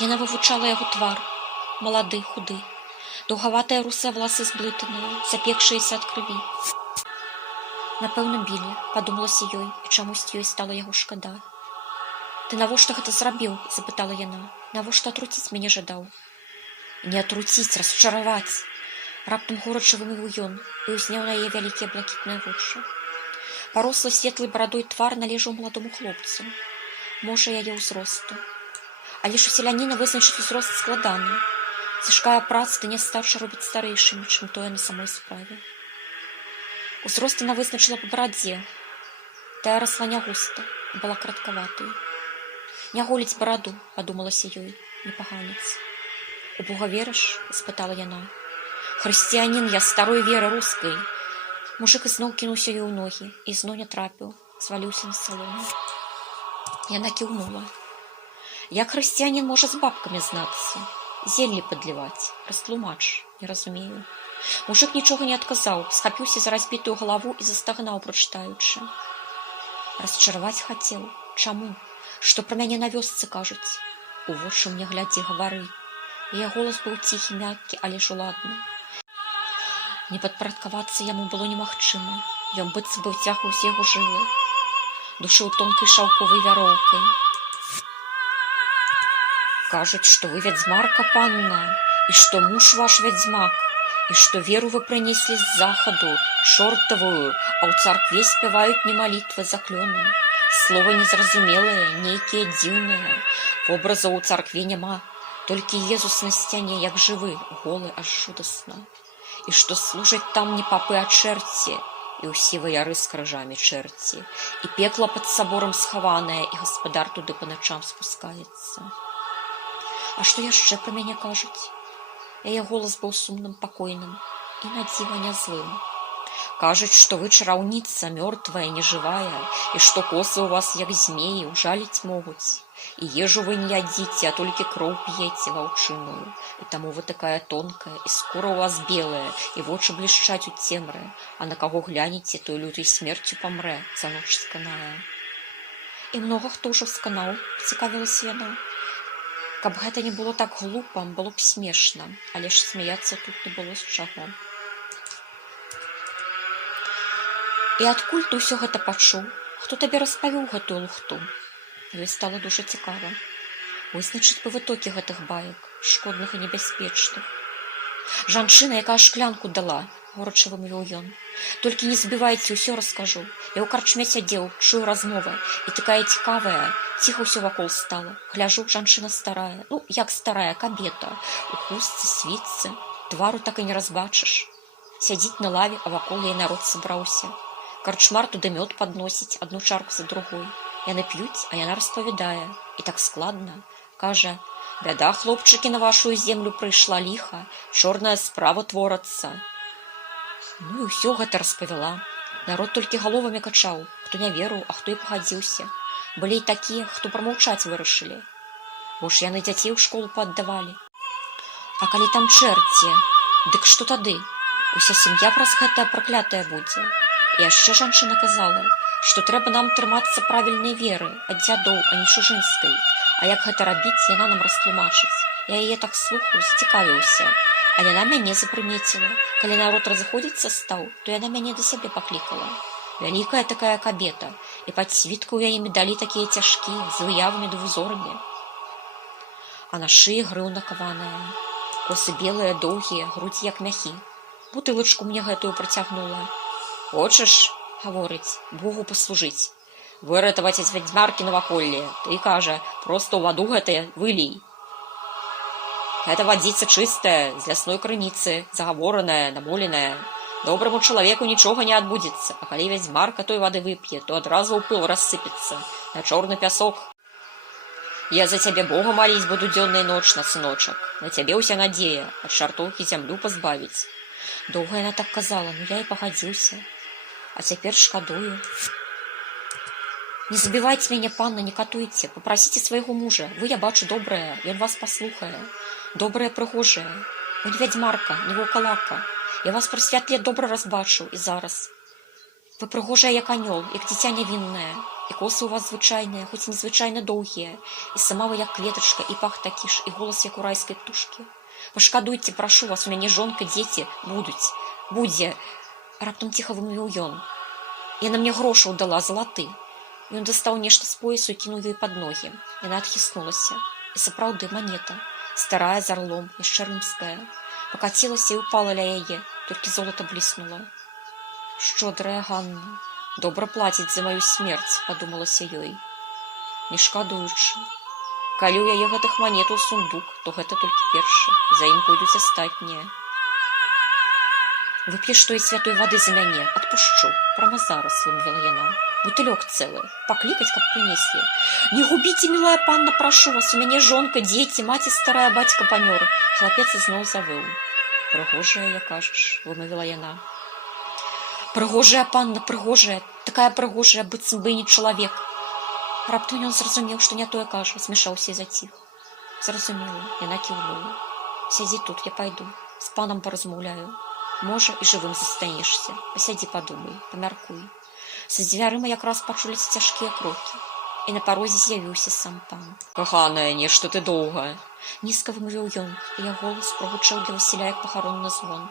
Яна вывучала яго твар, малады, худы, доўгаватыя русыя валасы зблытаныя, запекшыеся ад крыві. Напэўна, білі, падумалася ёй, і чамусь ёй стала яго шкада. «Ты навошта гэта зрабіў?» – запытала яна. «Навошта атруціць мяне жадаў?» «Не атруціць, расчараваць!» Раптам горача вымовіў ён і ўзняў на яе вялікія блакітныя вочы. Парослы светлай барадой твар належаў маладому хлопцу, можа, яе ўзросту. Але ж у селяніна вызначыць узрост складана. Цяжкая праца ды нястача робіць старэйшымі, чым тое на самой справе. Узрост яна вызначыла па барадзе. Тая расла не густа і была караткаватай. «Не голіць бараду», – падумалася ёй, непаганец. «У Бога верыш?» – спытала яна. «Хрысціянін я старой веры рускай». Мужык ізноў кінуўся ёй у ногі і зноў не трапіў, зваліўся на салому. Яна кіўнула. «Як хрысціянін можа з бабкамі знацца? Зеллі падліваць? Растлумач, не разумею». Мужык нічога не адказаў, схапіўся за разбітую галаву і застагнаў, прачытаючы. «Расчараваць хацеў. Чаму? Што пра мяне на вёсцы кажуць? У вочы мне глядзі, гавары». Яе голас быў ціхі, мяккі, але ж уладны. Не падпарадкавацца яму было немагчыма. Ён быццам бы ўцягваў з яго жылы, душыў тонкай шаўковай вяроўкай. «Кажуць, што вы вядзьмарка, панна, і што муж ваш вядзьмак, і што веру вы прынеслі з захаду, чортавую, а ў царкве спяваюць не малітвы, заклёны. Слова незразумелае, нейкія дзіўныя. Вобразаў у царкве няма, толькі Езус на сцяне, як жывы, голы аж жудасна. І што служаць там не папы, а чэрці, і ўсе ваяры з крыжамі чэрці, і пекла пад саборам схаванае, і гаспадар туды па начам спускаецца. А што яшчэ пра мяне кажуць?» Яе голас быў сумным, пакойным і на дзіва не злым. «Кажуць, што вы чараўніца, мёртвая, нежывая, і што косы ў вас, як змеі, ужаліць могуць. І ежу вы не ядзіце, а толькі кроў п'еце ваўчыную, і таму вы такая тонкая, і скура ў вас белая, і вочы блішчаць у цемры, а на каго глянеце, той лютай смерцю памрэ, за ноч сканае». «І многа хто ўжо сканаў?» – цікавілася яна. Каб гэта не было так глупа, было б смешна, але ж смяяцца тут не было з чаго. «І адкуль ты ўсё гэта пачуў? Хто табе распавёў гэтую лухту?» Ёй стала дужа цікава. Вызначыць бы вытокі гэтых баек, шкодных і небяспечных. «Жанчына, якая шклянку дала», – горача вымовіў ён. «Толькі не забівайце, усё раскажу. Я ў карчме сядзеў, чую размовы, і такая цікавая, ціха ўсё вакол стала. Гляжу, жанчына старая, ну, як старая, кабета, у хустцы, світцы, твару так і не разбачыш. Сядзіць на лаве, а вакол яе народ сабраўся. Карчмар туды мёд падносіць, адну чарку за другой. Яны п'юць, а яна распавядае. І так складна. Кажа, бяда, хлопчыкі, на вашую землю прыйшла, ліха, чорная справа творацца». Ну і ўсё гэта распавяла. Народ толькі галовамі качаў, хто не верыў, а хто і пагадзіўся. Былі і такія, хто прамаўчаць вырашылі. Бо ж яны дзяцей у школу пааддавалі. А калі там чэрці, дык што тады? Уся сям'я праз гэтае праклятае будзе. І яшчэ жанчына казала, што трэба нам трымацца правільнай веры, ад дзядоў, а не чужынскай. А як гэта рабіць, яна нам растлумачыць. Я яе так слухаю, зацікавіўся. А яна мяне запрымеціла. Калі народ разыходзіцца стаў, то яна мяне да сябе паклікала. Вялікая такая кабета, і пад світку ў яе медалі такія цяжкія, з выявамі ды узорамі. А на шыі грыўна каваная. Косы белыя, доўгія, грудзі як мяхі. Бутылачку мне гэтую працягнула. «Хочаш, — гаворыць, — Богу паслужыць, выратаваць ад вядзьмаркі наваколле, ты, кажа, проста ў ваду гэтае вылей. Гэта вадзіца чыстая, з лясной крыніцы, загавораная, намоленая. Добраму чалавеку нічога не адбудзецца, а калі вядзьмарка той вады вып'е, то адразу ў пыл рассыпецца, на чорны пясок. Я за цябе Бога маліць буду дзённа і ночна, сыночак. На цябе ўся надзея, ад чартоўкі зямлю пазбавіць». Доўга яна так казала, ну я і пагадзіўся. А цяпер шкадую. «Не забівайце мяне, панна, не катуйце, папрасіце свайго мужа. Вы, я бачу, добрая, ён вас паслухае. Добрая, прыгожая. Вы не вядзьмарка, не ваўкалака. Я вас пры святле добра разбачыў і зараз. Вы прыгожая, як анёл, як дзіця нявіннае. І косы ў вас звычайныя, хоць і незвычайна доўгія, і сама вы як кветачка, і пах такі ж, і голас як у райскай птушкі. Пашкадуйце, прашу вас, у мяне жонка, дзеці будзе, раптам ціха вымовіў ён. Яна мне грошаў дала, залаты. Ён дастаў нешта з поясу і кінуў ёй пад ногі. Яна адхіснулася. І сапраўды манета, старая з арлом, яшчэ рымская. Пакацілася і ўпала ля яе, толькі золата бліснула. Шчодрая Ганна, добра плаціць за маю смерць, падумалася ёй. Не шкадуючы. Калі ў яе гэтых манет у сундук, то гэта толькі першы, за ім пойдуць астатнія. Вып'еш той святой вады за мяне, адпушчу, прама зараз, вымовіла яна. Бутылёк цэлы, паклікаць, каб прынеслі. Не губіце, мілая панна, прашу вас, у мяне жонка, дзеці, маці старая, бацька памёр. Хлапец ізноў завыў. Прыгожая, як кажаш, вымовіла яна. Прыгожая панна, прыгожая, такая прыгожая, быццам бы і не чалавек. Раптам ён зразумеў, што не тое кажа, змяшаўся і заціх. Зразумела, яна кіўнула. Сядзі тут, я пайду, з панам паразмаўляю. Можа, і жывым застанешся. Пасядзі, падумай, памяркуй. Са дзвярыма якраз пачуліся цяжкія крокі, і на парозе з'явіўся сам пан. Каханая, нешта ты доўга. Нізка вымовіў ён, і яго голас прогучаў для Васіля як пахаронны звон.